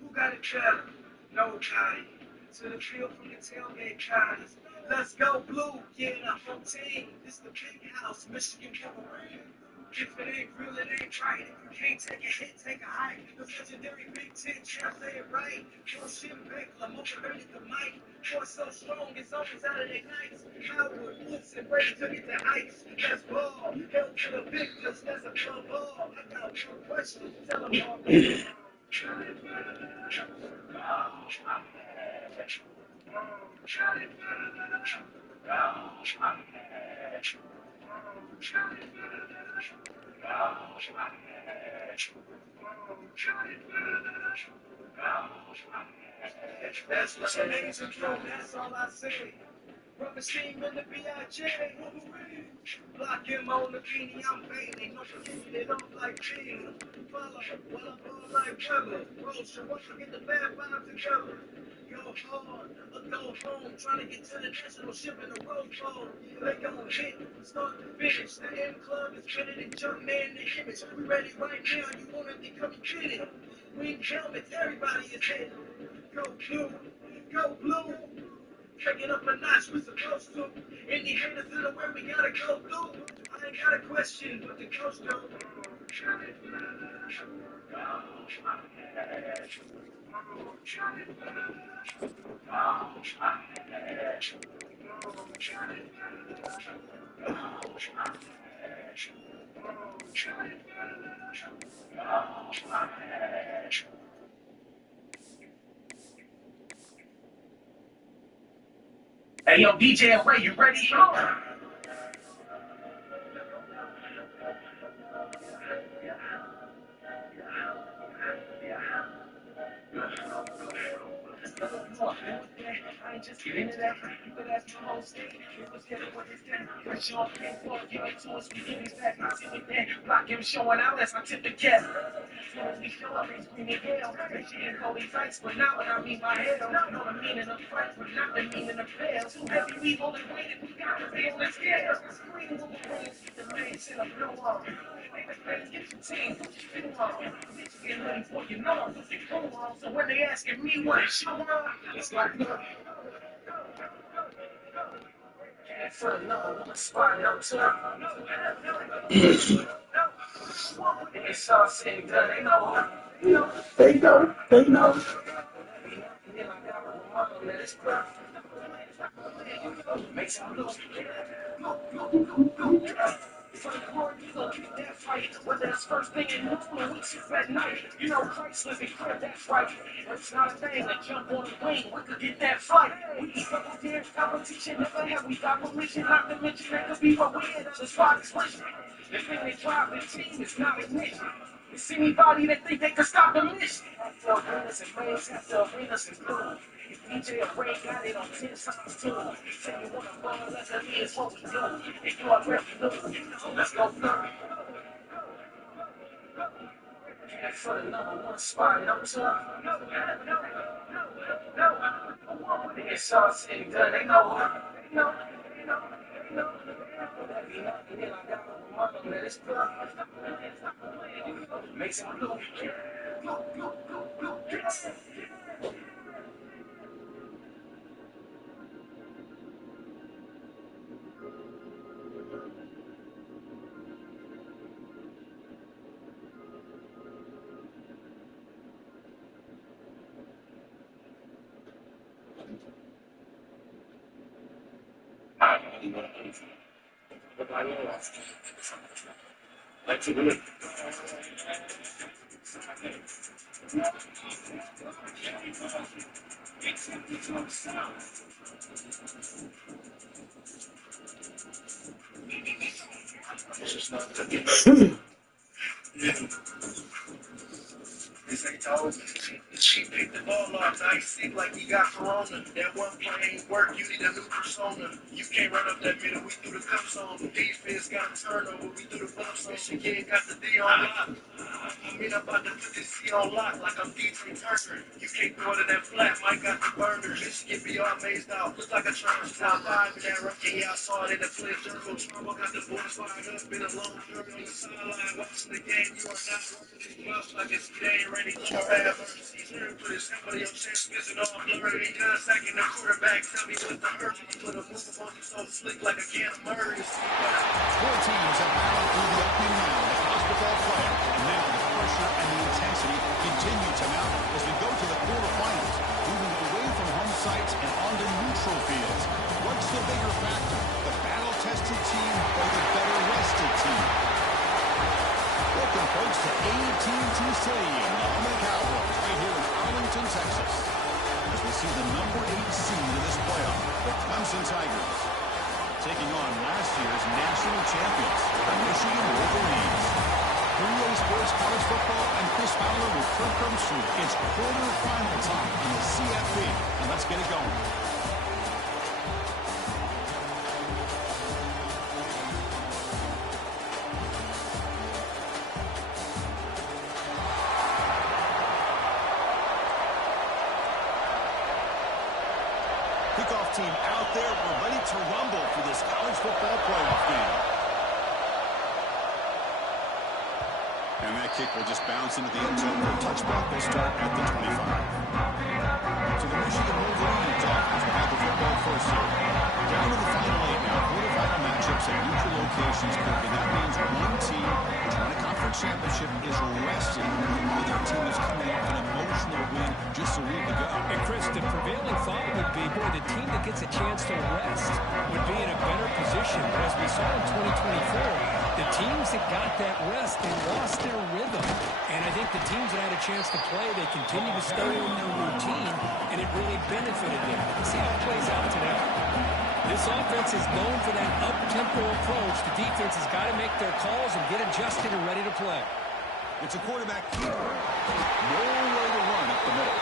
Who got it better? Nobody. To the field from the tailgate tries. Let's go blue, yeah, the whole team. This the big house, Michigan Wolverine. If it ain't real, it ain't right. If you can't take a hit, take a hike. The legendary Big Ten champ, play it right. Kill shit back, I'm motivated the mic. Force so strong, it's always out of their nights. Howard, Woodson, ready to get the ice. Let's ball. Hell to the victors, that's a club ball. I got one question, tell them all. That's what's amazing, bro. That's all I say. Rubber steam in the B.I.J. Block him on the beanie, I'm baiting. No forgetting it off like Gene. Follow while I ball like Trevor. Roll, so once I get the bad vibes together. Go hard, or go home. Trying to get to the national ship in the road phone. They gon' hit, start to finish. The M Club is fitted and jump man the image. We ready right now, you want it to come and get it. Wing helmets, everybody is hit. Go blue, go blue. Take it up a notch, we supposed to. Any haters in the way we gotta go through. I ain't got a question, but the coach do. Hey, yo, DJ and Ray, you ready? I ain't just getting into that. You could ask my whole state. It was getting what it's getting. But Sean can't for it. Give it to us. We give it back. I see what that. Block him showing out. That's my tip to get. As soon as we show up, they screaming hell. They she ain't call these fights, but not when I mean my head. I don't know the meaning of fight, but not the meaning of fail. Too heavy, we only waited. We got the real and scale. Scream with the brains. The main shit up no on. Make the fans get your team. Put your shoe on. Bitch, get ready for you know. Put your cool on. So when they asking me what shoe on, it's like, look. For the number one spot, no time. It's all said and done, they know. They know. Make some lose. For the glory, you gon' get that fight. Whether it's first thing in multiple weeks or at night. You know Christ living clear that fight. It's not a thing to jump on the wing. We could get that fight. We can double dare competition. Never have we got permission. Not to mention that could be what we had. The spot is pushing. The thing they drive the team is not a mission. It's anybody that think they can stop the mission. After arenas and rings, after arenas and blue. If DJ and Ray got it on 10 times too. Say you wanna run, let that is what we do. If you already know, so let's go through. For the number one spot, no time. It's all said and done, they know. Make some blue. Like to do it. This is not the This ain't told. He picked the ball off, now he's sick like he got corona. That one play ain't work, you need a new persona. You can't run up that middle, we threw the cups on. Defense got a turnover, we threw the bumps on. Michigan got the D on lock. I mean, I'm about to put this C on lock like I'm DJ Turner. You can't throw it in that flat, Mike got the burners. Michigan be all mazed out, look like a trash top five in that rookie. Yeah, I saw it in the flip. Coach Trumbo got the boys fired up in a long shirt on the sideline. Watching the game, you are not working this like it's game ready. Lord have mercy. Put his hand on your chest, missing all blurry. Done sacking the quarterback, tell me what the urgency. Put a move on you so slick like a can of murders. Four teams have battled through the opening round of college football play, and now the pressure and the intensity continue to mount as we go to the quarterfinals, moving away from home sites and onto neutral fields. What's the bigger factor, the battle-tested team or the better-rested team? Welcome, folks, to AT&T Stadium on the Cowboys, right here in Arlington, Texas, as we see the number 8 seed in this playoff, the Clemson Tigers, taking on last year's national champions, the Michigan Wolverines. 3A Sports College Football and Chris Fowler with Kirk Clemson. It's quarterfinal time in the CFP, and let's get it going. Kickoff team out there. We're ready to rumble for this college football playoff game. And that kick will just bounce into the end zone for a touchback. Will start at the 25. So the Michigan Wolverines offense will have the football first here. Down to the final 8 now. Quarterfinal matchups at neutral locations. And that means one team which won a conference championship is resting. The other team is coming off an emotional win just a week ago. And Chris, the prevailing thought would be, boy, the team that gets a chance to rest would be in a better position. But as we saw in 2024, the teams that got that rest, they lost their rhythm. And I think the teams that had a chance to play, they continue to stay in their routine, and it really benefited them. Let's see how it plays out today. This offense is known for that up-tempo approach. The defense has got to make their calls and get adjusted and ready to play. It's a quarterback keeper. No way to run up the middle.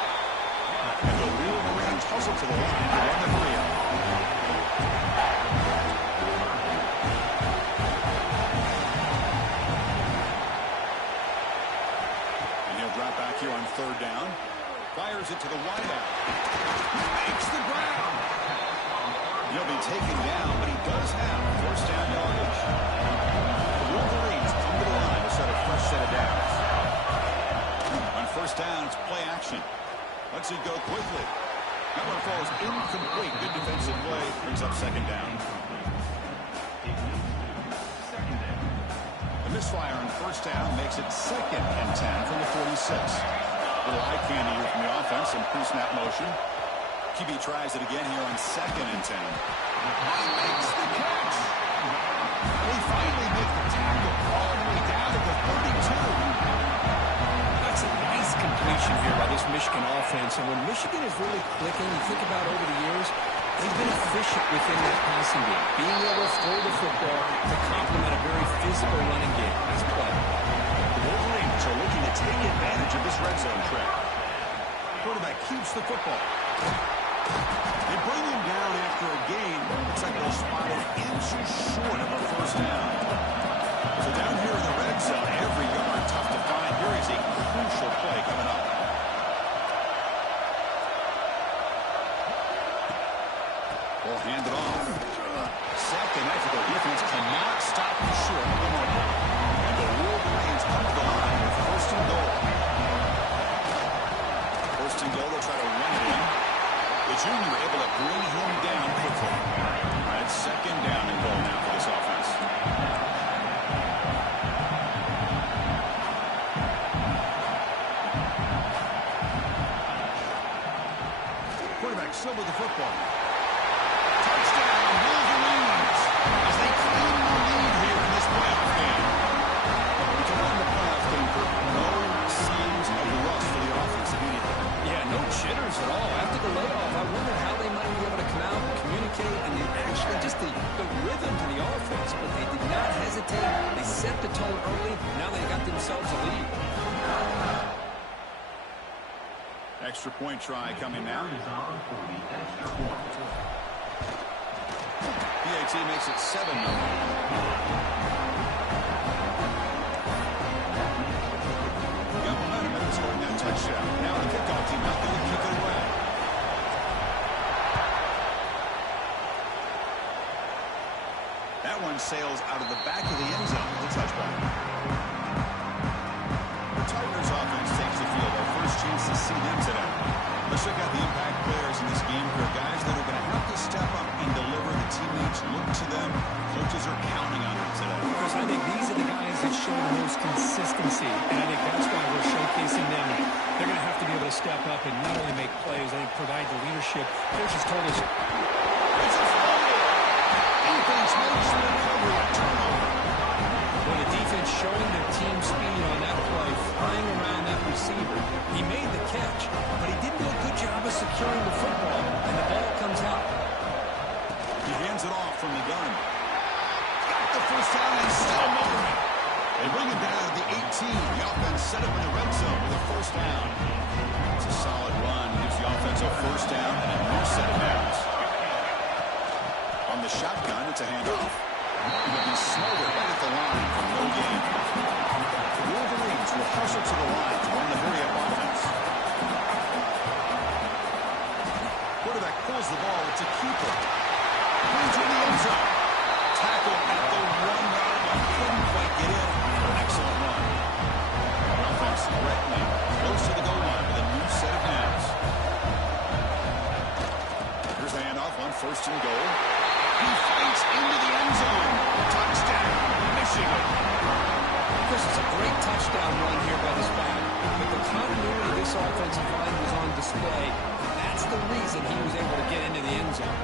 And the Wolverines hustle to the line to run the 3-out. And he'll drop back here on 3rd down. Fires it to the wideout. Makes the ground. He'll be taken down, but he does have 1st down yardage. The Wolverines come to the line to set a fresh set of downs. On 1st down, it's play action. Lets it go quickly. That one falls incomplete. Good defensive play. Brings up 2nd down. The misfire on 1st down makes it 2nd and 10 from the 46. Little eye candy here from the offense and pre-snap motion. QB tries it again here on 2nd and 10. He makes the catch. They finally make the tackle all the way down to the 32. That's a nice completion here by this Michigan offense. And when Michigan is really clicking, you think about over the years, they've been efficient within that passing game. Being able to throw the football to complement a very physical running game. Nice play. The Wolverines are looking to take advantage of this red zone trap. Quarterback keeps the football. They bring him down after a gain. Looks like they'll spot an inch short of a 1st down. So down here in the red zone, every yard tough to find. Here is a crucial play coming up. We'll hand it off. 2nd after the defense cannot stop him short of the marker. And the Wolverines come to the line with 1st and goal. 1st and goal, they'll try to run it in. The junior able to bring him down quickly. All right, 2nd down and goal now for this offense. Quarterback still with the football. Touchdown, Wolverines, as they claim the lead here in this playoff game. We can run the playoff game for no seams of rust for the offense immediately. Yeah, no jitters at all. After the layoff, I wondered how they might be able to come out and communicate and then actually just the rhythm to the offense. But they did not hesitate. They set the tone early. Now they got themselves a lead. Extra point try coming now. PAT makes it 7-0. Got momentum and scoring that touchdown. Now the kickoff team out there to kick it away. That one sails out of the back of the end zone with a touchback. The Tigers offense takes the field. Our first chance to see them today. Let's check out the impact players in this game. For guys that are going to have to step up and deliver. The teammates look to them. Coaches are counting on them today. Because I think these are the guys that show the most consistency, and I think that's why we're showcasing them. They're going to have to be able to step up and not only make plays, I think provide the leadership. Coaches told us. It's a fumble. Defense makes the recovery. Turnover. Well, the defense showing their team speed on that play, flying around that receiver. He made the catch, but he didn't do a good job of securing the football, and the ball comes out. He hands it off from the gun. Got the first down and still motoring. They bring him down at the 18. The offense set up in the red zone with a first down. It's a solid run. Gives the offense a first down and a new set of downs. On the shotgun, it's a handoff. He'll be smothered right at the line for no gain. The Wolverines will hustle to the line to run the hurry-up offense. Quarterback pulls the ball. It's a keeper. Into the end zone. Tackle at the 1-yard line. Couldn't quite get in. Excellent run. Offense threatening. Close to the goal line with a new set of downs. Here's the handoff on first and goal. He fights into the end zone. Touchdown, Michigan. This is a great touchdown run here by this back. But the continuity of this offensive line was on display. That's the reason he was able to get into the end zone.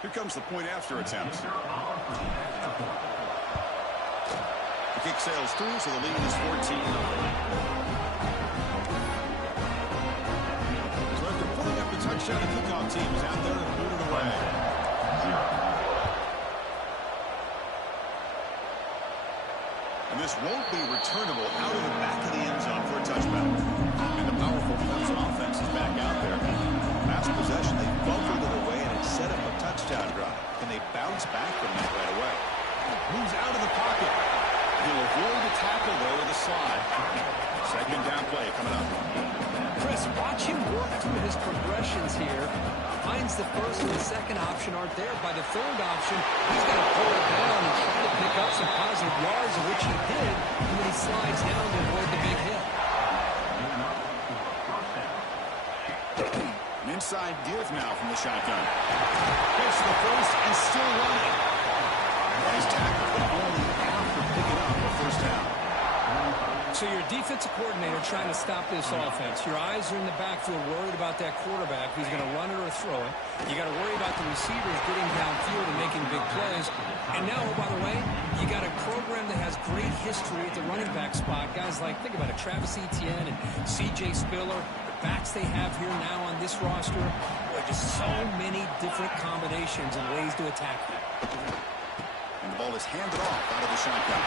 Here comes the point after attempt. The kick sails through, so the lead is 14-0. So after pulling up the touchdown, the kickoff team is out there to boot it away. And this won't be returnable out of the back of the end zone for a touchback. And the powerful Clemson offense is back out there. Last possession, they bumbled it away and it set up a touchdown drive. Can they bounce back from that right away? Moves out of the pocket. He'll avoid the tackle, though, with a slide. Second down play coming up. Chris, watch him work through his progressions here. Finds the first and the second option aren't there. By the third option, he's going to pull it down and try to pick up some positive yards, of which he did, and then he slides down to avoid the big hit. An inside give now from the shotgun. Gets the first and still running. Nice tackle, but only after picking up a first down. So your defensive coordinator trying to stop this offense. Your eyes are in the backfield worried about that quarterback who's going to run it or throw it. You got to worry about the receivers getting downfield and making big plays. And now, oh, by the way, you got a program that has great history at the running back spot. Guys like, think about it, Travis Etienne and C.J. Spiller. The backs they have here now on this roster. Boy, just so many different combinations and ways to attack them. And the ball is handed off out of the shotgun.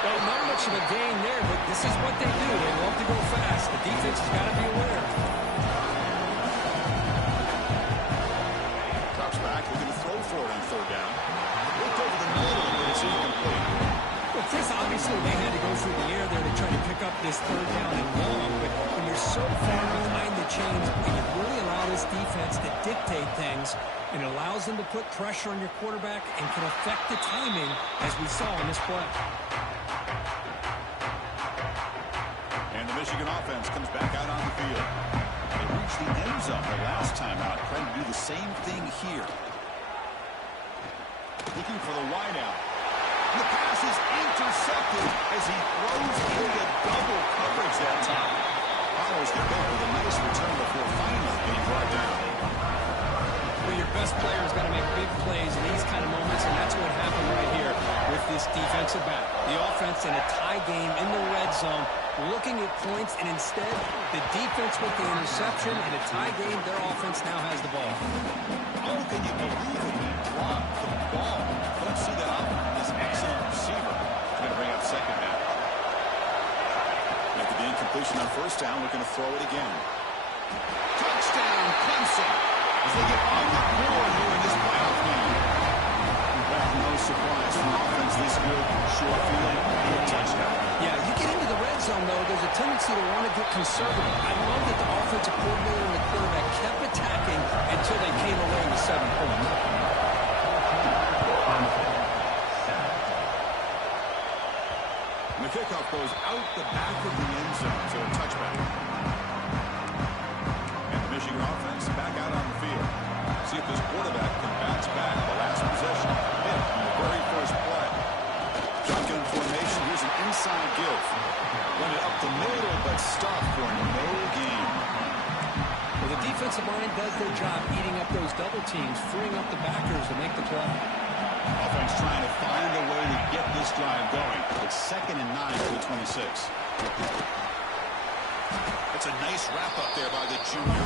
Well, not much of a gain there, but this is what they do. They love to go fast. The defense has got to be aware. Drops back, looking to throw for it on third down. Looked over the middle, but it's incomplete. Well, Chris, obviously they had to go through the air there to try to pick up this third down and long, but when you're so far behind the chains, you can really allow this defense to dictate things, and it allows them to put pressure on your quarterback and can affect the timing, as we saw in this play. And the Michigan offense comes back out on the field. They reached the end zone the last time out, trying to do the same thing here. Looking for the wideout. The pass is intercepted as he throws into double coverage that time. Follows the pick with a nice return before finally being brought down. Well, your best player is going to make big plays in these kind of moments, and that's what happened right here with this defensive back. The offense in a tie game in the red zone, looking at points, and instead, the defense with the interception. In a tie game, their offense now has the ball. Oh, can you believe it? He completion on first down, looking to throw it again. Touchdown, Clemson, as they get on the board here in this playoff game. Well, no surprise for offense this good. Short field, good touchdown. Yeah, you get into the red zone, though, there's a tendency to want to get conservative. I love that the offensive coordinator and the quarterback kept attacking until they came away with 7 points. And the kickoff goes out the back of the end zone, so a touchback. And the Michigan offense back out on the field. See if this quarterback can bounce back the last possession. Hit on the very first play. Shotgun formation. Here's an inside give. Run it up the middle, but stop for no gain. Well, the defensive line does their job eating up those double teams, freeing up the backers to make the play. Offense trying to find a way to get this drive going. It's 2nd and 9 for the 26. It's a nice wrap up there by the junior.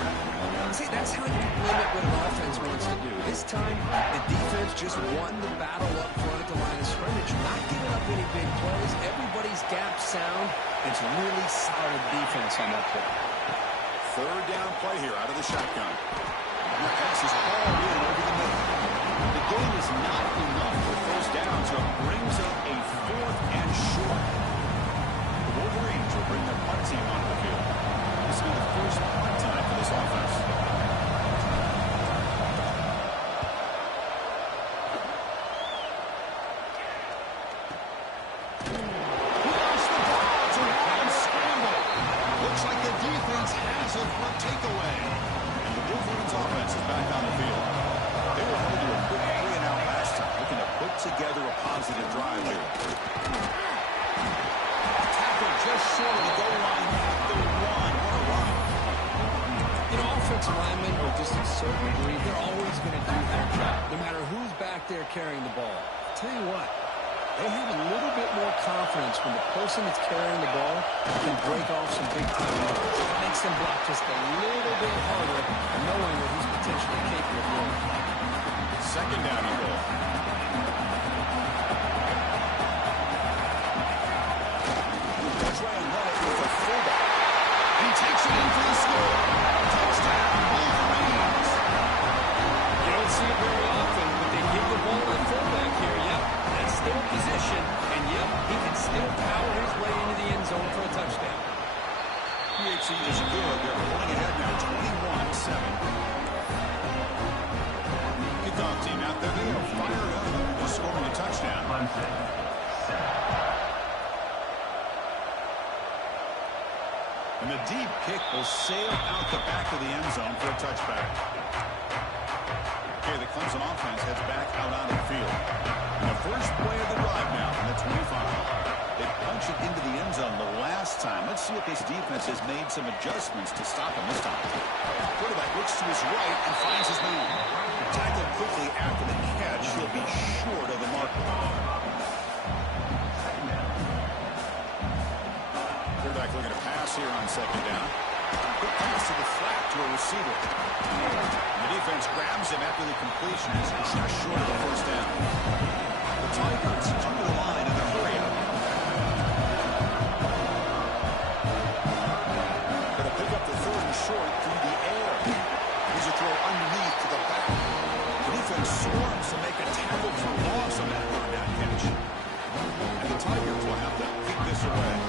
See, that's how you limit what an offense wants to do. This time, the defense just won the battle up front at the line of scrimmage, not giving up any big plays. Everybody's gap sound. It's really solid defense on that play. 3rd down play here out of the shotgun. And the pass is hauled in over the middle. The game is not enough for first down, so it brings up a 4th and short. The Wolverines will bring their punt team onto the field. This will be the first punt time for this offense. He lost the ball to Ryan Scramble. Looks like the defense has it for a takeaway. And the Wolverines offense is back on the field. They were able to do a quick 3-and-out last time, looking to put together a positive drive here. Tackle just short of the goal line at the 1. What a run. You know, offensive linemen, or just a certain degree, they're always going to do their job, no matter who's back there carrying the ball. I'll tell you what, they have a little bit more confidence when the person that's carrying the ball can break off some big-time moves. It makes them block just a little bit harder, knowing that he's potentially capable of doing it. 2nd down and goal. Try and run it with a fullback. He takes it in for the score. Touchdown, Wolverines. You don't see it very often, but they give the ball to the fullback here. Yep, that's still position, and yep, he can still power his way into the end zone for a touchdown. PHC is good. They're pulling ahead now, 21-7. Kickoff team out there. They are fired up. They're scoring a touchdown. And the deep kick will sail out the back of the end zone for a touchback. Okay, the Clemson offense heads back out onto the field. And the first play of the drive now from the 25. They punch it into the end zone the last time. Let's see if this defense has made some adjustments to stop him this time. Quarterback looks to his right and finds his man. Tackled quickly after the catch. He'll be short of the marker. Quarterback looking to pass here on 2nd down. Quick pass to the flat to a receiver. The defense grabs him after the completion. He's just short of the first down. The Tigers under the line in the hurry up. Going to pick up the 3rd and short through the air. Here's a throw underneath to the back. The defense swarms to make a tackle for loss on that third down catch. And the Tigers will have to kick this away.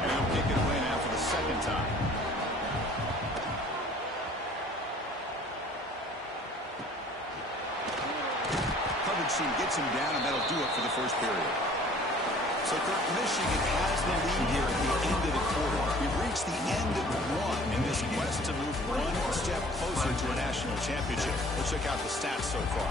And they'll kick it away now for the 2nd time. Coverage team gets him down, and that'll do it for the first period. So Michigan has the lead here at the end of the quarter. We've reached the end of 1 in this quest to move 1 step closer to a national championship. Let's check out the stats so far.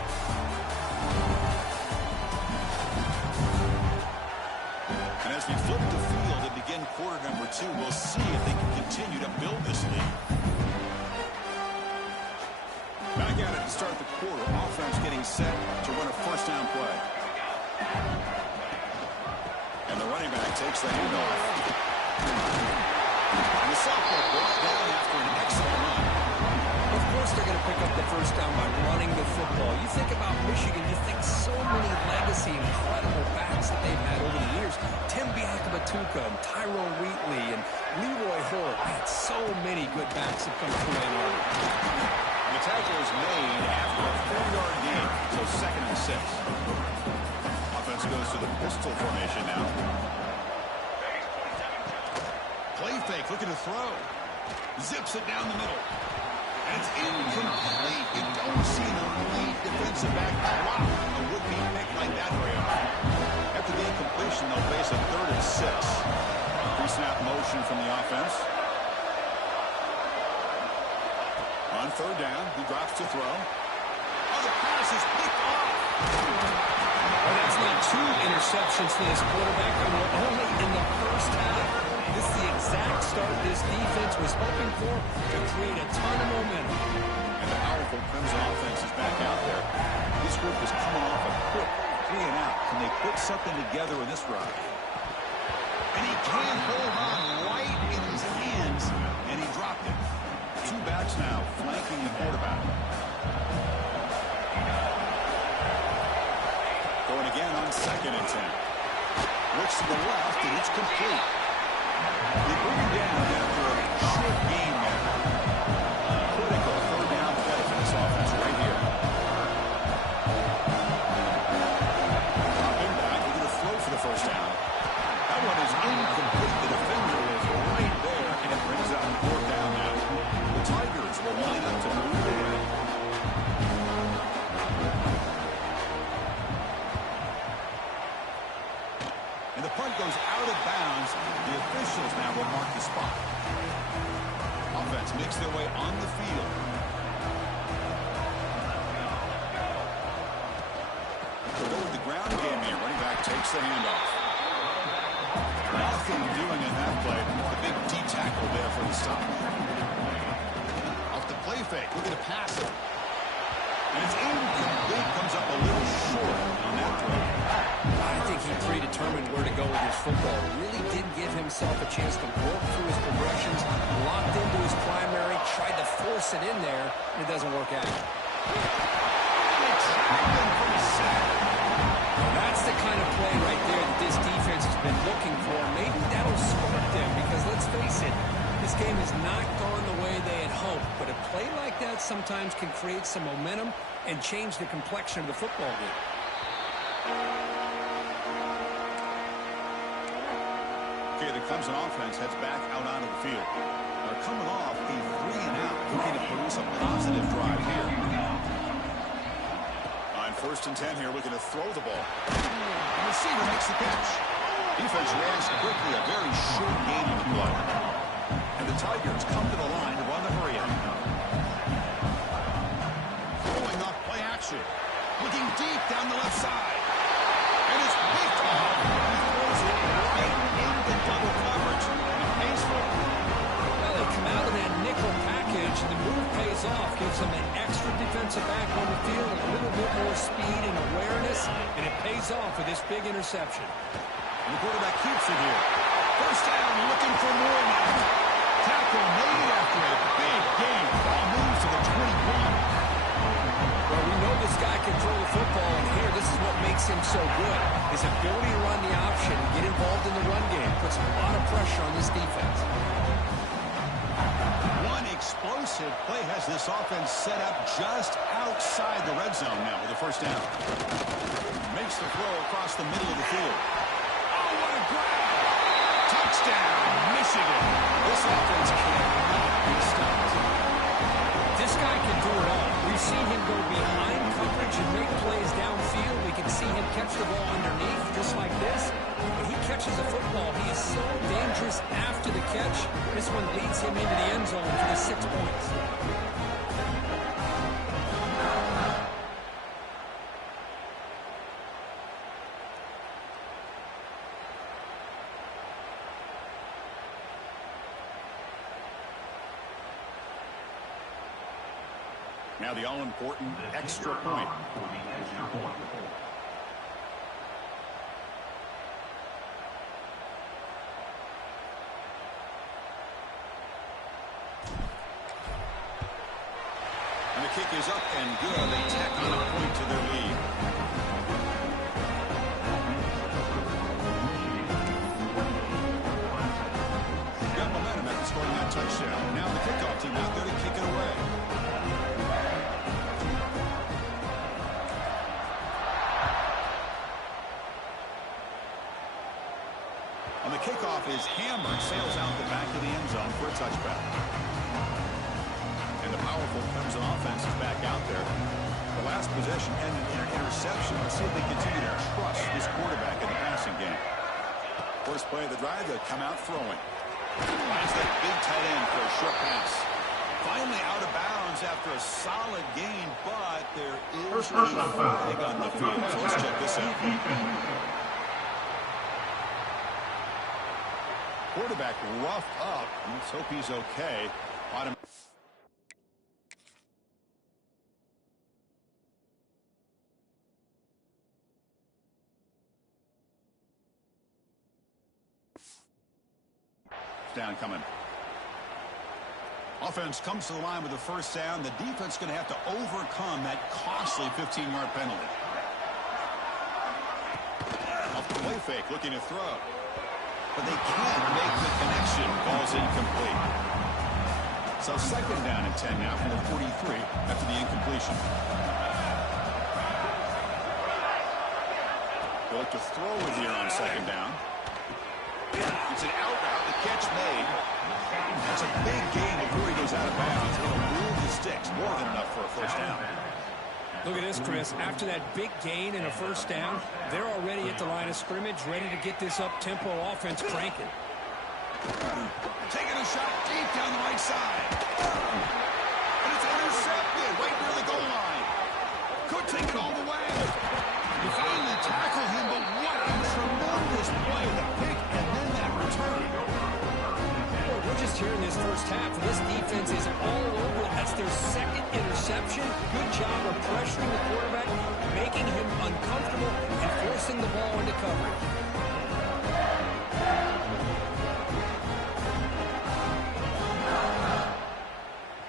And as we flip the field and begin quarter number 2, we'll see if they can continue to build this lead. Back at it to start the quarter. Offense getting set to run a first down play. And the running back takes the handoff. And the sophomore brought down after an excellent run. Of course they're going to pick up the first down by running the football. You think about Michigan, you think so many legacy, incredible backs. backs that they've had over the years. Tim Biakabatuka and Tyrone Wheatley and Leroy Hort. Man, so many good backs have come through Ann Arbor. The tackle is made after a 4-yard gain, so 2nd and 6. Offense goes to the pistol formation now. Play fake, looking to throw. Zips it down the middle. And it's incomplete. You don't see an elite defensive back block a would-be pick like that very often. After the incompletion, they'll face a 3rd and 6. Pre-snap motion from the offense. On 3rd down, he drops to throw. Oh, the pass is picked off. Well, that's not 2 interceptions for this quarterback, and we're only in the first half. This is the exact start this defense was hoping for to create a ton of momentum. And the powerful Clemson offense is back out there. This group is coming off a quick 3 and out. Can they put something together in this drive? And he can't hold on right in his hands, and he dropped it. 2 backs now flanking the quarterback. Going again on 2nd and 10. Looks to the left, and it's complete. They bring him down after a short game there. Critical 3rd down play for this offense right here. Dropping back, looking to throw for the 1st down. That one is incomplete. The defender is right there, and it brings out 4th down now. The Tigers will line up to move away. And the punt goes out of bounds. The officials now will mark the spot. Offense makes their way on the field. They'll go with the ground game here. Running back takes the handoff. Nothing doing in that play. The big D tackle there for the stop. Off the play fake. Looking to pass it. And it's incomplete. Comes up a little short on that throw. I think he predetermined where to go with his football. Really didn't give himself a chance to work through his progressions. Locked into his primary. Tried to force it in there. And it doesn't work out. That's the kind of play right there that this defense has been looking for. Maybe that'll spark them because let's face it, this game has not gone the way they had hoped. But a play like that sometimes can create some momentum and change the complexion of the football game. Okay, the Clemson offense heads back out onto the field. They're coming off a 3 and out, looking to produce a positive drive here. On 1st and 10 here, looking to throw the ball. The receiver makes the catch. Defense reacts quickly, a very short game of play. And the Tigers come to the line to run the hurry-up. Throwing off play action. Looking deep down the left side. And it's picked off. He throws it right into double coverage. And it pays for it. Well, they come out of that nickel package, and the move pays off. Gives them an extra defensive back on the field, a little bit more speed and awareness, and it pays off with this big interception. And the quarterback keeps it here. 1st down, looking for more now. Tackle made after a big gain. Ball moves to the 21. Well, we know this guy can throw the football, and here, this is what makes him so good. His ability to run the option, get involved in the run game, puts a lot of pressure on this defense. One explosive play has this offense set up just outside the red zone now with the 1st down. Makes the throw across the middle of the field. Oh, what a grab! Touchdown, Michigan. This offense cannot be stopped. This guy can do it all. We've seen him go behind coverage and make plays downfield. We can see him catch the ball underneath just like this. When he catches a football, he is so dangerous after the catch. This one leads him into the end zone for the 6 points. Now the all-important extra point. And the kick is up and good. They tack on a point to their lead. touchdown. Now the kickoff team out there to kick it away. On the kickoff is hammered, sails out the back of the end zone for a touchback. And the powerful Clemson offense is back out there. The last possession ended in an interception. Let's see if they continue to trust this quarterback in the passing game. First play of the drive, they'll come out throwing. Finds that big tight end for a short pass. Finally out of bounds after a solid gain, but there is a flag on the field. So let's check this out. Quarterback roughed up. Let's hope he's okay. Down coming. Offense comes to the line with the first down. The defense going to have to overcome that costly 15-yard penalty. Off the play fake, looking to throw. But they can't make the connection. Ball's incomplete. So second down and 10 now from the 43 after the incompletion. They'll look to throw it here on second down. It's an out route. The catch made. That's a big gain before he goes out of bounds. It'll move the sticks. More than enough for a first down. Look at this, Chris. After that big gain and a first down, they're already at the line of scrimmage, ready to get this up-tempo offense cranking. Taking a shot deep down the right side. And it's intercepted right near the goal line. Could take it all the way. You finally tackle him, but what a tremendous play. The pick and then that return. Well, we're just here in this first half, and this defense is all over it. That's their second interception. Good job of pressuring the quarterback, making him uncomfortable, and forcing the ball into coverage.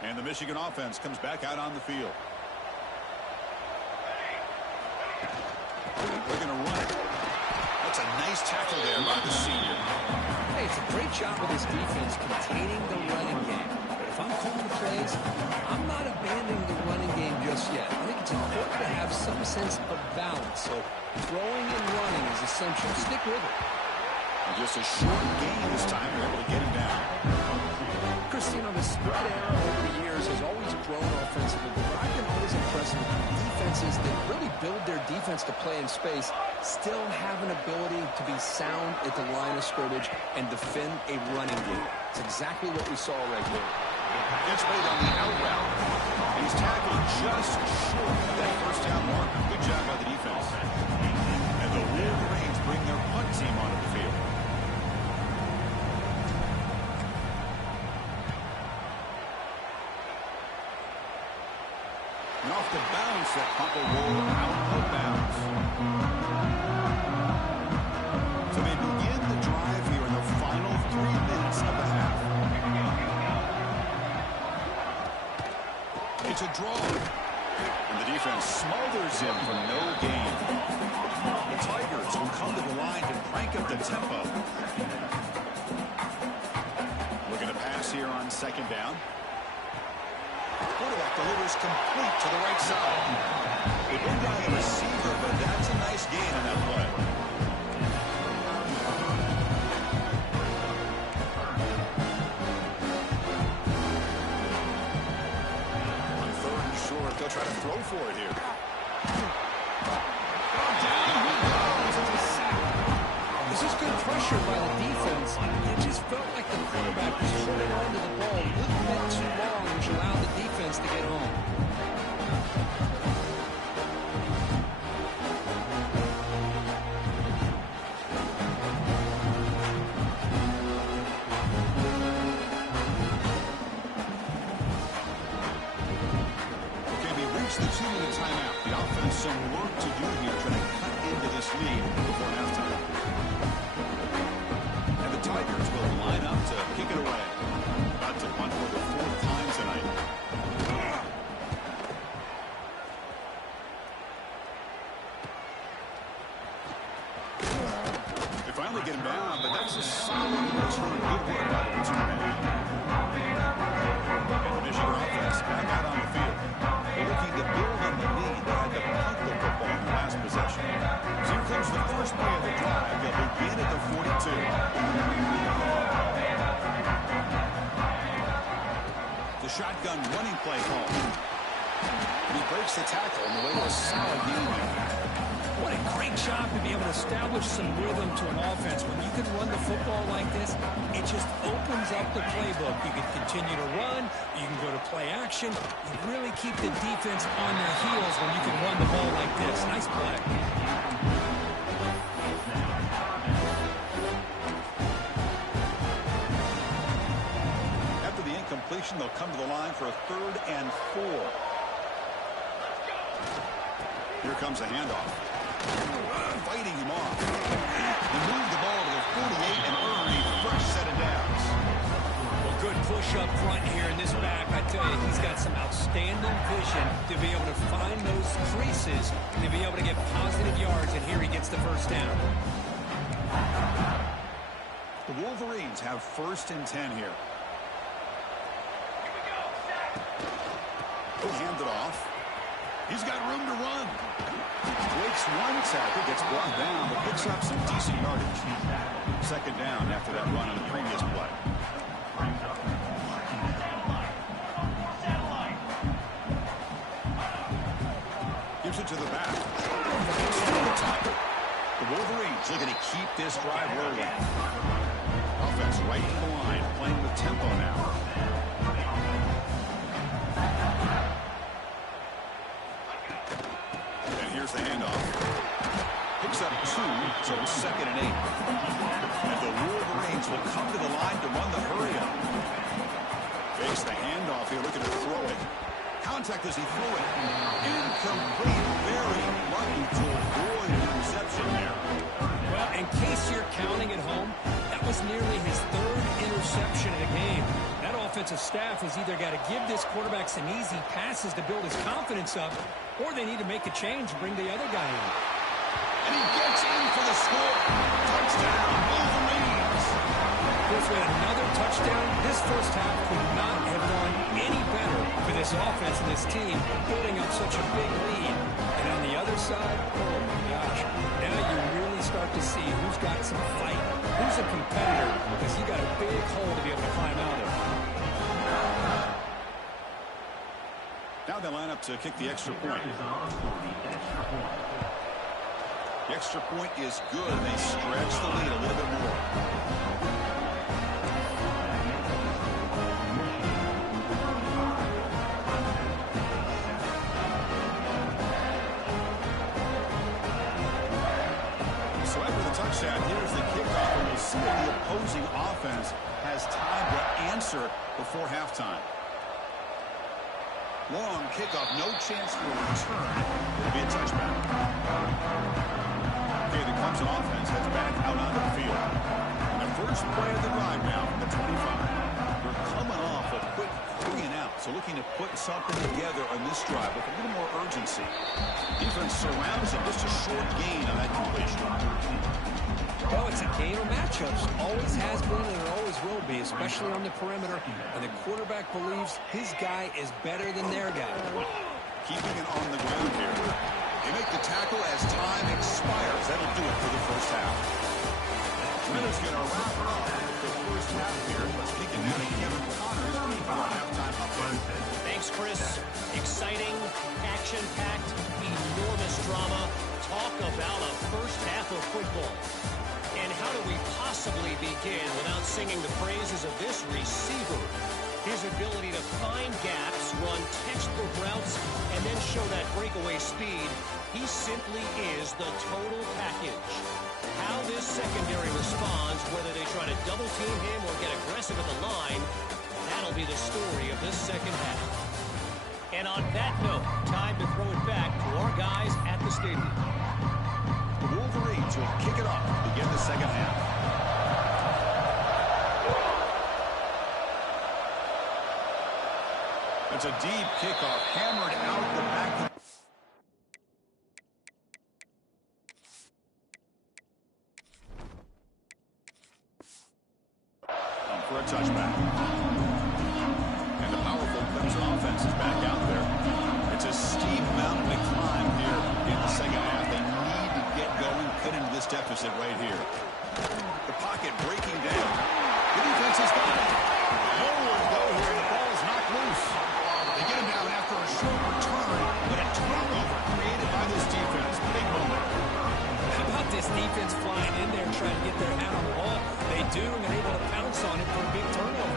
And the Michigan offense comes back out on the field. They're going to run it. That's a nice tackle there by the senior. Hey, it's a great job with this defense containing the running game. But if I'm calling the plays, I'm not abandoning the running game just yet. I think it's important to have some sense of balance. So throwing and running is essential. Stick with it. And just a short gain this time. They're able to get him down. Chris, the spread era over the years has always grown offensively, but I've been always impressed with defenses that really build their defense to play in space, still have an ability to be sound at the line of scrimmage and defend a running game. It's exactly what we saw right here. Gets made on the out route. And he's tackled just short of that first down mark. Good job by the defense. And the Wolverines bring their punt team onto the field. And off the bounce, that punt will roll out of bounds. So they begin the drive here in the final 3 minutes of the half. It's a draw. And the defense smothers him for no gain. The Tigers will come to the line and crank up the tempo. Looking to pass here on second down. Quarterback delivers complete to the right side. They bring down the receiver, but that's a nice gain on that play. On third and short, they'll try to throw for it here. Down he goes. It's a sack. This is good pressure by the defense. It just felt like the quarterback was holding on to the ball a little bit too long, which allowed the defense to get home. Okay, we reached the 2-minute timeout. The offense some work to do here, trying to cut into this lead before halftime. And the Tigers will line up to kick it away. About to punt for the 4th time tonight. They finally get him down, but that's a solid return. Good work by the return man. shotgun running play call. And he breaks the tackle on the way to a solid gain there. What a great job to be able to establish some rhythm to an offense. When you can run the football like this, it just opens up the playbook. You can continue to run. You can go to play action. You really keep the defense on their heels when you can run the ball like this. Nice play. After the incompletion, they'll come to the line for a 3rd and 4. Here comes a handoff. Fighting him off. He moved the ball to the 48 and earned a fresh set of downs. Well, good push up front here in this back. I tell you, he's got some outstanding vision to be able to find those creases, to be able to get positive yards, and here he gets the first down. The Wolverines have 1st and 10 here. He'll hand it off. He's got room to run. Breaks one tackle, gets brought down, but picks up some decent yardage. 2nd down after that run on the previous play. Gives it to the back. The Wolverines looking to keep this drive rolling. Offense right in the line, playing with tempo now. Here's the handoff. Picks up 2, so it's 2nd and 8. And the Wolverines will come to the line to run the hurry up. Fakes the handoff here, looking to throw it. Contact as he threw it. Incomplete. Very lucky to avoid an interception there. Well, in case you're counting at home, that was nearly his 3rd interception of the game. That offensive staff has either got to give this quarterback some easy passes to build his confidence up, or they need to make a change and bring the other guy in. And he gets in for the score. Touchdown, Wolverines. With another touchdown, this first half could not have gone any better for this offense and this team, building up such a big lead. And on the other side, oh my gosh, now you really start to see who's got some fight, who's a competitor, because you got a big hole to be able to climb out of. Now they line up to kick the extra point. The extra point is good. They stretch the lead a little bit more. So after the touchdown, here's the kickoff, and we'll see if the opposing offense has time to answer before halftime. Long kickoff, no chance for a return. It'll be a touchback. Okay, the Clemson offense heads back out onto the field. And the first play of the drive now from the 25. They're coming off a quick 3 and out, so looking to put something together on this drive with a little more urgency. Defense surrounds them, just a short gain on that completion. Well, it's a game of matchups. Always has been and it always will be, especially on the perimeter. And the quarterback believes his guy is better than their guy. Keeping it on the ground here. They make the tackle as time expires. That'll do it for the first half. Miller's going to wrap it up the first half here. Let's kick it now to Kevin Connors for our halftime update. Thanks, Chris. Exciting, action-packed, enormous drama. Talk about a first half of football. And how do we possibly begin without singing the praises of this receiver? His ability to find gaps, run textbook routes, and then show that breakaway speed. He simply is the total package. How this secondary responds, whether they try to double team him or get aggressive at the line, that'll be the story of this second half. And on that note, time to throw it back to our guys at the stadium. The Wolverines will kick it off to begin the second half. It's a deep kickoff, hammered out the back. For a touchback. And the powerful Clemson offense is back out there. It's a steep mountain to climb here in the second half. They need to get going, cut into this deficit right here. The pocket breaking down. The defense has got it. Nowhere to go here, and the ball is knocked loose. after a short return, but a turnover created by this defense. Big moment. How about this defense flying in there trying to get their hand on the ball? They do, and they're able to pounce on it for a big turnover.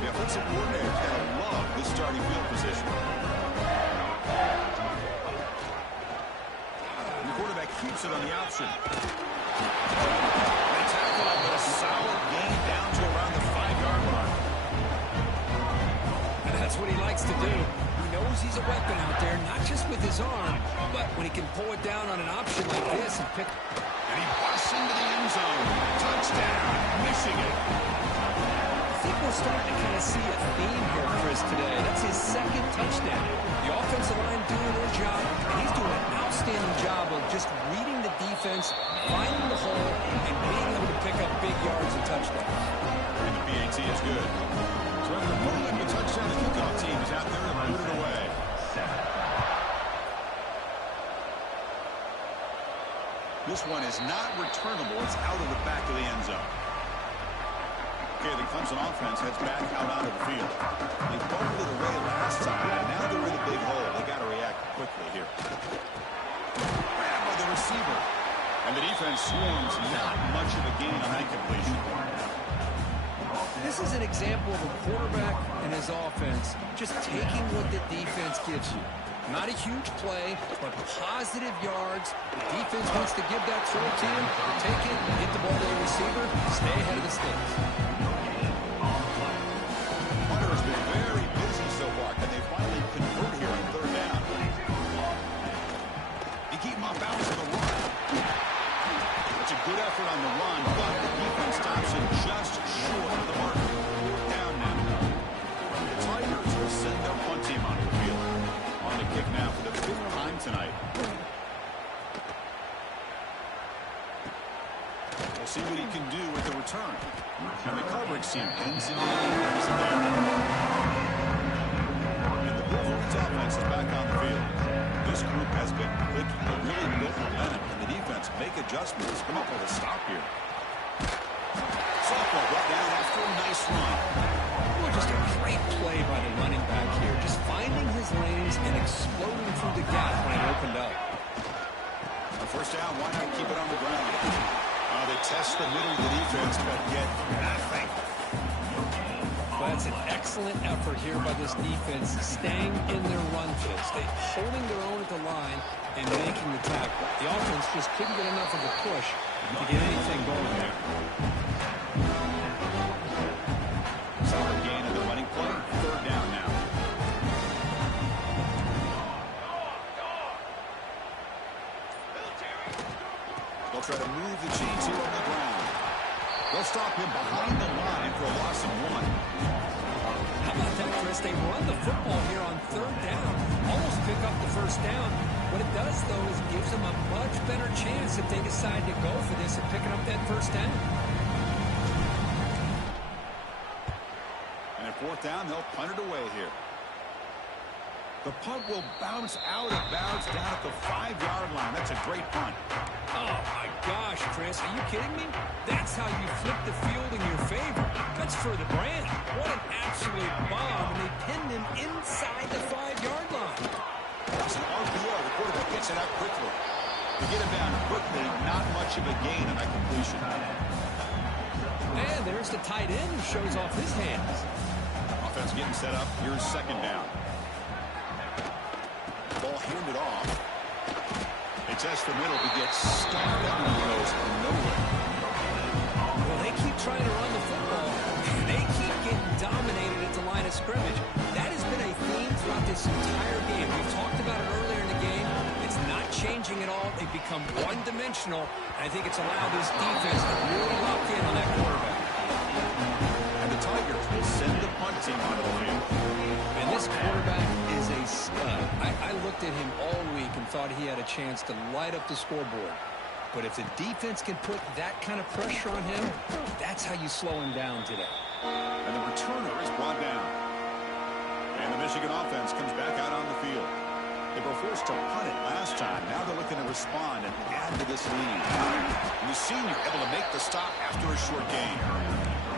The offensive coordinator's got to love this starting field position. The quarterback keeps it on the option. They tackle him with a solid gain down to around the 5-yard line. And that's what he likes to do. He knows he's a weapon out there, not just with his arm, but when he can pull it down on an option like this and pick. And he busts into the end zone. Touchdown, Michigan. I think we're starting to kind of see a theme here, Chris, today. That's his second touchdown. The offensive line doing their job, and he's doing an outstanding job of just reading the defense, finding the hole, and being able to pick up big yards and touchdowns. And the PAT is good. So after putting up a touchdown, the kickoff team is out there to put it away. This one is not returnable. It's out of the back of the end zone. Okay, the Clemson offense heads back out onto the field. They bumbled it away last time, and now they're in a big hole. They got to react quickly here. Grabbed by the receiver. And the defense swarms. Not much of a gain on that completion. This is an example of a quarterback and his offense just taking what the defense gives you. Not a huge play, but positive yards. The defense wants to give that throw to you. Take it, get the ball to the receiver, stay ahead of the sticks. Hunter has been very busy so far. Can they finally convert here on third down? You keep him off balance of the run. It's a good effort on the run, but the defense stops him just short of the mark. Down now. The Tigers will send their punt team onto the field. On the kick now for the 5th time tonight. We'll see what he can do with the return. And the coverage team ends in the end. And the Wolverines offense is back on the field. This group has been clicking. They really built momentum. And the defense make adjustments. Come up with a stop here. Softball brought down after a nice run. Oh, just a great play by the running back here. Just finding his lanes and exploding through the gap when it opened up. On first down, why not keep it on the ground? They test the middle of the defense, but get nothing. Well, that's an excellent effort here by this defense, staying in their run fits. They holding their own at the line and making the tackle. The offense just couldn't get enough of a push to get anything going there. Solid gain of the running play. Third down now. They'll try to move the chains here on the ground. They'll stop him behind the line for a loss of 1. How about that, Chris? They run the football here on third down, almost pick up the first down. What it does, though, is it gives them a much better chance if they decide to go for this and picking up that first down. And at fourth down, they'll punt it away here. The punt will bounce out of bounds down at the 5-yard line. That's a great punt. Oh, my gosh, Chris. Are you kidding me? That's how you flip the field in your favor. That's for the brand. What an absolute bomb. And they pinned him inside the 5-yard line. It's an RPO. The quarterback gets it out quickly. To get him down quickly, not much of a gain on that completion. And there's the tight end who shows off his hands. Offense getting set up. Here's second down. Ball handed off. They test the middle to get stuffed. That one goes nowhere. Well, they keep trying to run the football, and they keep getting dominated at the line of scrimmage. That has been a theme throughout this entire game. We've talked about it earlier in the game. It's not changing at all. They've become one-dimensional. I think it's allowed this defense to really lock in on that quarterback. And the Tigers will send the punt team onto the field. And this quarterback is a stud. I looked at him all week and thought he had a chance to light up the scoreboard. But if the defense can put that kind of pressure on him, that's how you slow him down today. And the returner is brought down. And the Michigan offense comes back out on the field. They were forced to punt it last time. Now they're looking to respond and add to this lead. And the senior able to make the stop after a short gain.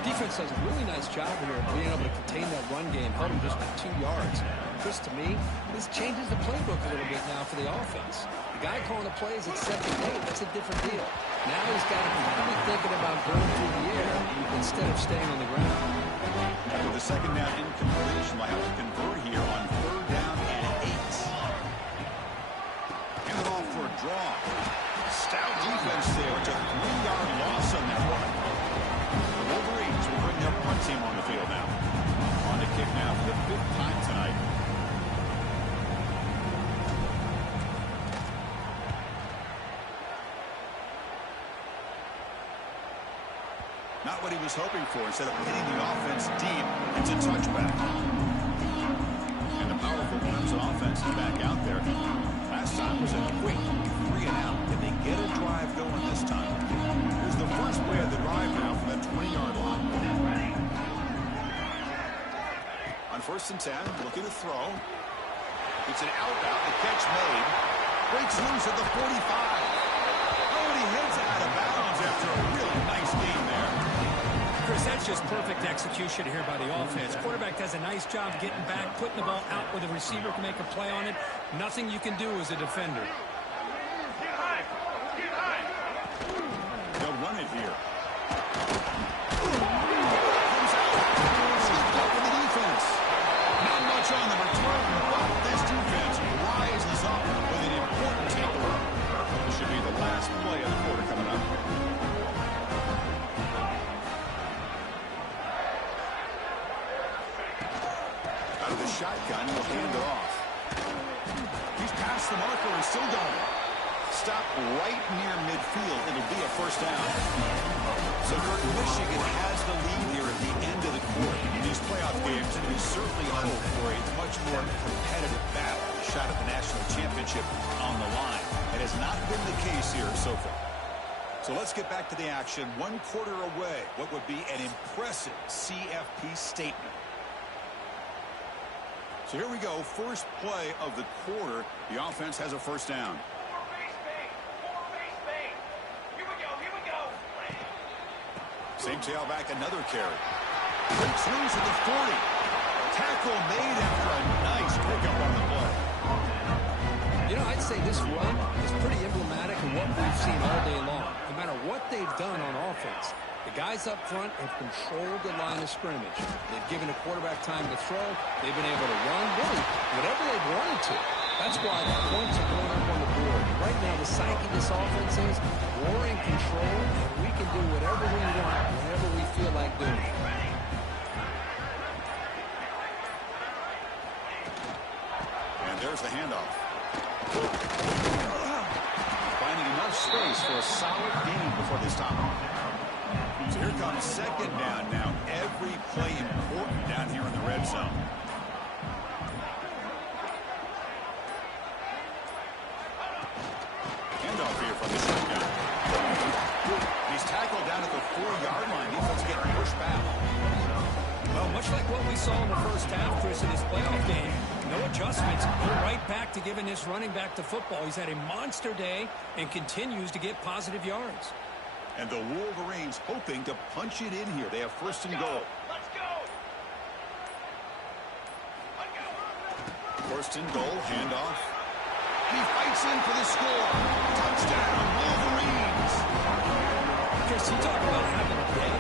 Defense does a really nice job here of being able to contain that run game, held him just by 2 yards. Chris, to me, this changes the playbook a little bit now for the offense. The guy calling the plays at second eight, that's a different deal. Now he's got to be thinking about going through the air instead of staying on the ground. After the second down incompletion, they'll have to convert here on 3rd down and 8. Hand it off for a draw. Stout defense there. It's a 3-yard loss on that one. The Wolverines will bring their punt team on the field now. On to kick now for the 5th time tonight. Not what he was hoping for. Instead of hitting the offense deep, it's a touchback. And the powerful Clemson offense is back out there. Last time was a quick 3-and-out. Can they get a drive going this time? Here's the first play of the drive now from that 20-yard line. On 1st and 10, looking to throw. It's an out route. The catch made. Breaks loose at the 45. Oh, and he heads out of bounds after a really nice game there. Chris, that's just perfect execution here by the offense. Quarterback does a nice job getting back, putting the ball out where the receiver can make a play on it. Nothing you can do as a defender. They'll run it here. Comes out. Sneaked up in the defense. Not much on the return, but this defense rises up with an important takeaway. This should be the last play of the quarter coming up. Out of the shotgun, he'll hand it off. He's past the marker and still going. Stop right near midfield. It'll be a 1st down. So Kurt, Michigan has the lead here at the end of the quarter. In these playoff games, we certainly hope for a much more competitive battle. A shot at the national championship on the line. It has not been the case here so far. So let's get back to the action. 1 quarter away. What would be an impressive CFP statement. So here we go. First play of the quarter. The offense has a 1st down. Same tailback, another carry. Breaks loose at the 40. Tackle made after a nice pickup on the play. You know, I'd say this run is pretty emblematic of what we've seen all day long. No matter what they've done on offense, the guys up front have controlled the line of scrimmage. They've given the quarterback time to throw. They've been able to run, really, whatever they've wanted to. That's why the points are going up on the board. Right now, the psyche of this offense is we're in control, and we can do whatever we want, whenever we feel like doing it. And there's the handoff. Finding enough space for a solid gain before this time. So here comes 2nd down now. Every play important down here in the red zone. Handoff here from the shotgun. He's tackled down at the 4-yard line. Defense getting pushed back. Well, much like what we saw in the 1st half, Chris, in this playoff game, no adjustments. We're right back to giving this running back the football. He's had a monster day and continues to get positive yards. And the Wolverines hoping to punch it in here. They have 1st and goal. Let's go. 1st and goal, handoff. He fights in for the score. Touchdown, Wolverines. Chris, you talk about having a day.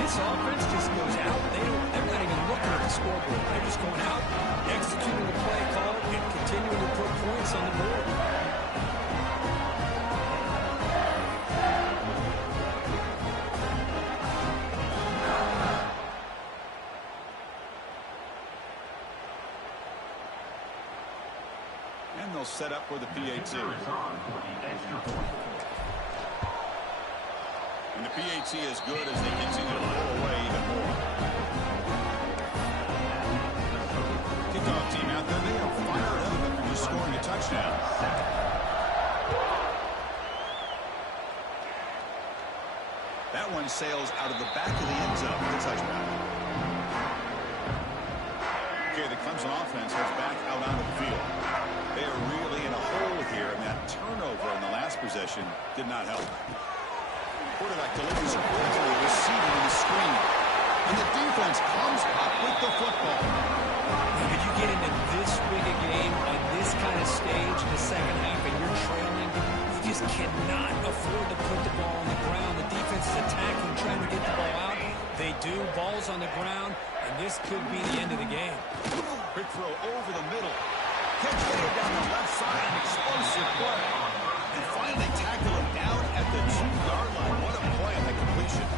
This offense just goes out. They're not even looking at the scoreboard. They're just going out, executing the play call, and continuing to put points on the board. And they'll set up for the PAT. And the PAT is good as they continue to pull away even more. Kickoff team out there. They are fired up after just scoring a touchdown. That one sails out of the back of the end zone with a touchback. Okay, the Clemson offense heads back out onto the field. They are really in a hole here, and that turnover in the last possession did not help. Quarterback delivers quickly, receiving the screen. And the defense comes up with the football. If you get into this big a game on this kind of stage in the second half and you're trailing, you just cannot afford to put the ball on the ground. The defense is attacking, trying to get the ball out. They do. Ball's on the ground, and this could be the end of the game. Quick throw over the middle. Catch later down the left side. An explosive play. And finally tackle him down at the 2-yard line. What a play on the completion.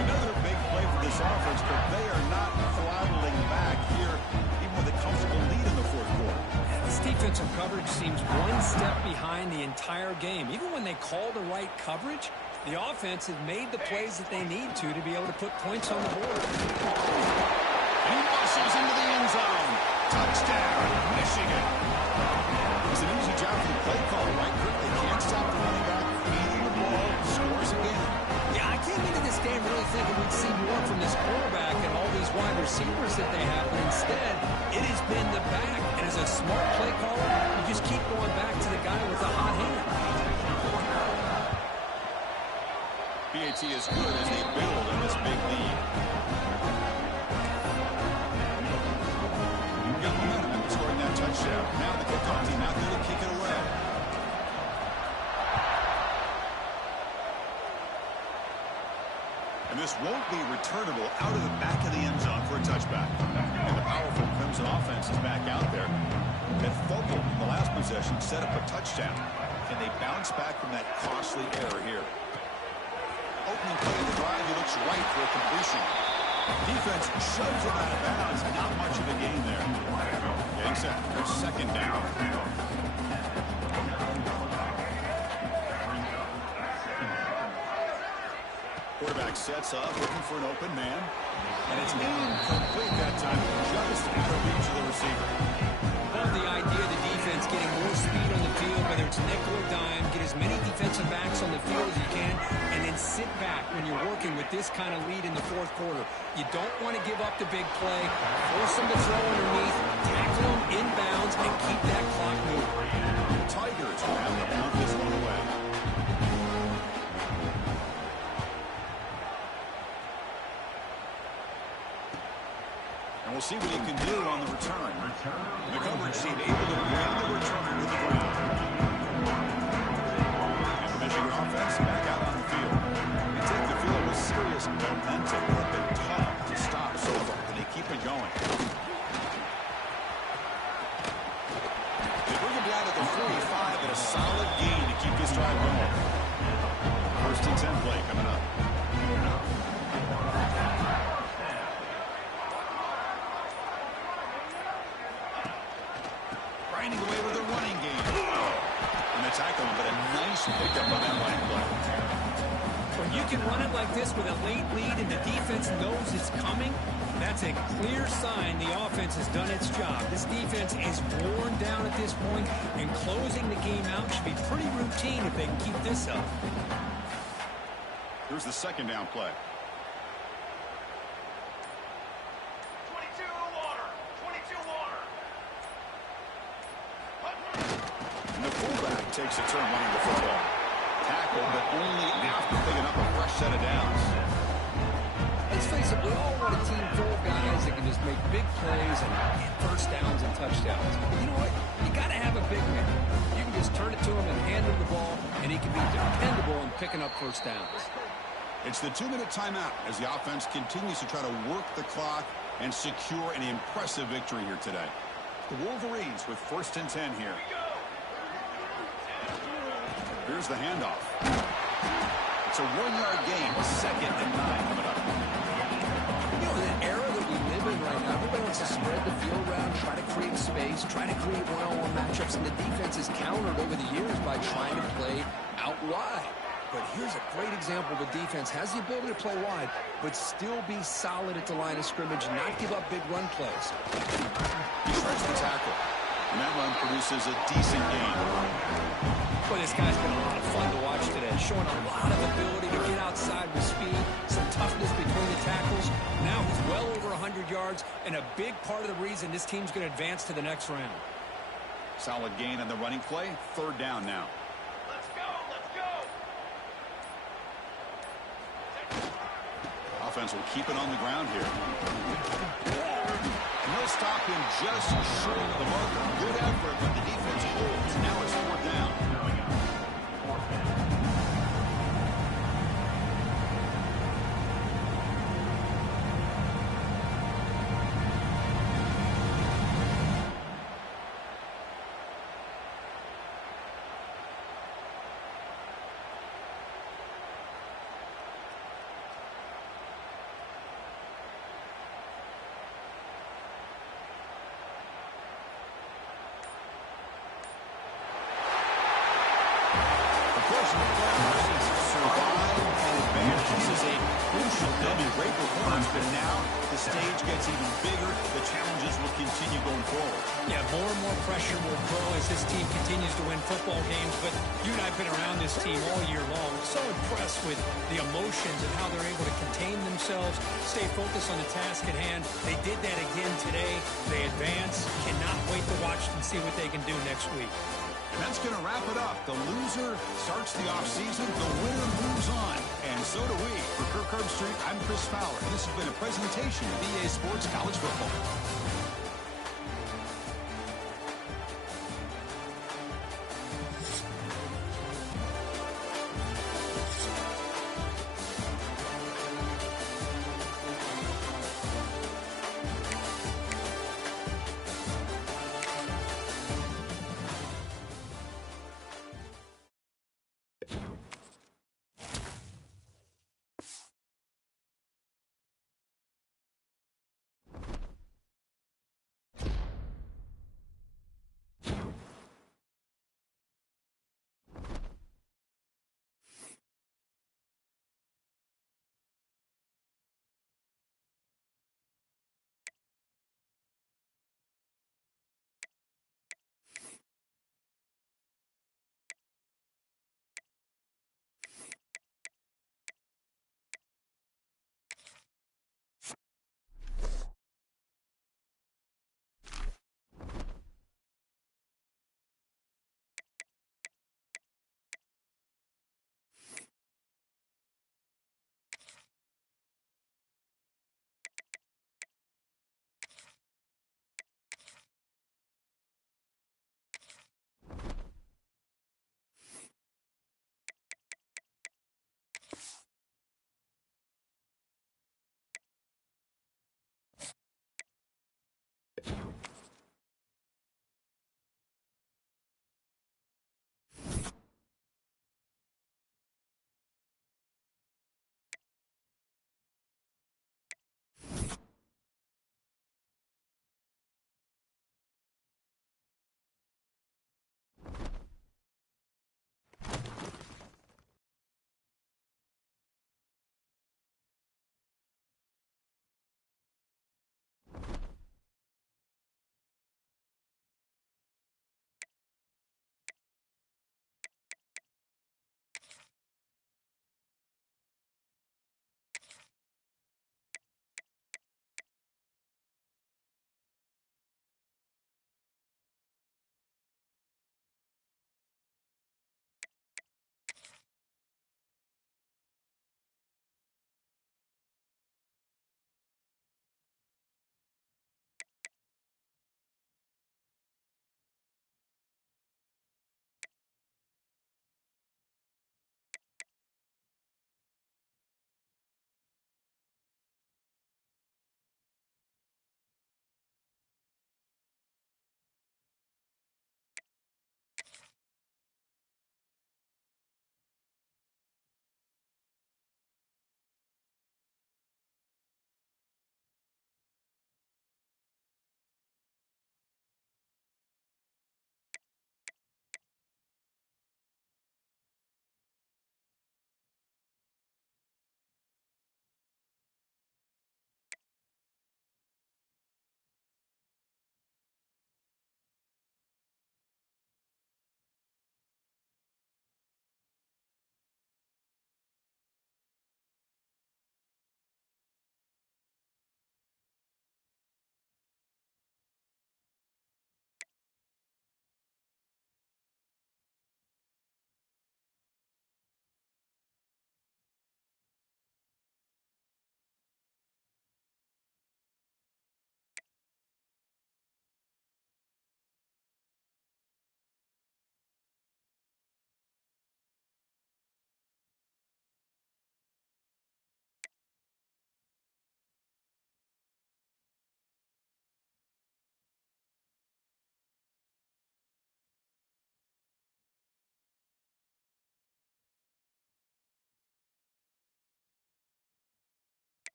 Another big play for this offense, but they are not throttling back here, even with a comfortable lead in the fourth quarter. This defensive coverage seems one step behind the entire game. Even when they call the right coverage, the offense has made the plays that they need to be able to put points on the board. And he muscles into the end zone. Touchdown, Michigan. It was an easy job for the play call, right? They can't stop the running back. Feeding the ball, scores again. Yeah, I came into this game really thinking we'd see more from this quarterback and all these wide receivers that they have, but instead, it has been the back. And as a smart play caller, you just keep going back to the guy with the hot hand. BAT is good as they build on this big lead. You've got momentum after scoring that touchdown. Now the kickoff team out there to kick it away. And this won't be returnable out of the back of the end zone for a touchback. And the powerful Clemson offense is back out there. That fumble in the last possession set up a touchdown. Can they bounce back from that costly error here? Opening play of the drive, he looks right for a completion. Defense shoves him out of bounds. Not much of a gain there. Getting set for second down. Quarterback sets up, looking for an open man. And it's incomplete that time. Just out of reach of the receiver. Love the idea of the defense getting more speed on the field, whether it's nickel or dime, get as many defensive backs on the field as you can, and then sit back when you're working with this kind of lead in the fourth quarter. You don't want to give up the big play, force them to throw underneath, tackle them inbounds, and keep that clock moving. The Tigers will have to punt this one away. And we'll see what he can do on the return. And the coverage team able to bring the return to the ground. And the Michigan offense back out on the field. They take the field with serious momentum. They've been tough to stop so far, and they keep it going. They bring him down to the 45 at a solid gain to keep this drive going. First and 10 play coming up. Grinding away with a running game. And they tackle him, but a nice pickup on that running play. When you can run it like this with a late lead and the defense knows it's coming, that's a clear sign the offense has done its job. This defense is worn down at this point, and closing the game out should be pretty routine if they can keep this up. Here's the second down play. 22 water. 22 water. And the fullback takes a turn running the football. Tackle, but only after picking up a fresh set of downs. Let's face it, we all want a team full of guys that can just make big plays and get first downs and touchdowns. But you know what? You got to have a big man. You can just turn it to him and hand him the ball, and he can be dependable in picking up first downs. It's the 2-minute timeout as the offense continues to try to work the clock and secure an impressive victory here today. The Wolverines with first and 10 here. Here's the handoff. It's a 1-yard gain, second and 9 coming up. You know, in an era that we live in right now, everybody wants to spread the field around, try to create space, try to create one-on-one matchups, and the defense has countered over the years by trying to play out wide. But here's a great example. The defense has the ability to play wide, but still be solid at the line of scrimmage, not give up big run plays. He strikes the tackle, and that run produces a decent gain. Boy, this guy's been a lot of fun to watch today, showing a lot of ability to get outside with speed, some toughness between the tackles. Now he's well over 100 yards, and a big part of the reason this team's going to advance to the next round. Solid gain on the running play. Third down now. defense will keep it on the ground here. And they'll stop him just short of the marker. Good effort, but the defense holds. Now it's 4th down. Great performance, but now the stage gets even bigger. The challenges will continue going forward. Yeah, more and more pressure will grow as this team continues to win football games. But you and I have been around this team all year long. So impressed with the emotions and how they're able to contain themselves, stay focused on the task at hand. They did that again today. They advance. Cannot wait to watch and see what they can do next week. And that's going to wrap it up. The loser starts the offseason. The winner moves on. And so do we. For Kirk Herbstreit, I'm Chris Fowler. And this has been a presentation of EA Sports College Football.